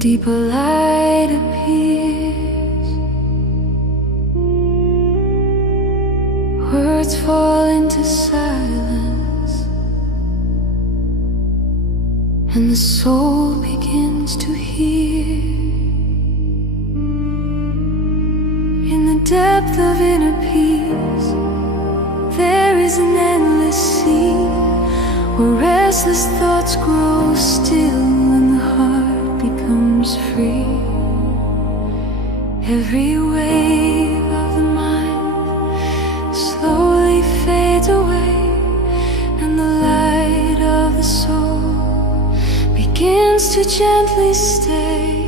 deeper light appears. Words fall into silence, and the soul begins to hear. In the depth of inner peace, there is an endless sea, where restless thoughts grow still and the heart becomes free. Every wave of the mind slowly fades away, and the light of the soul begins to gently stay.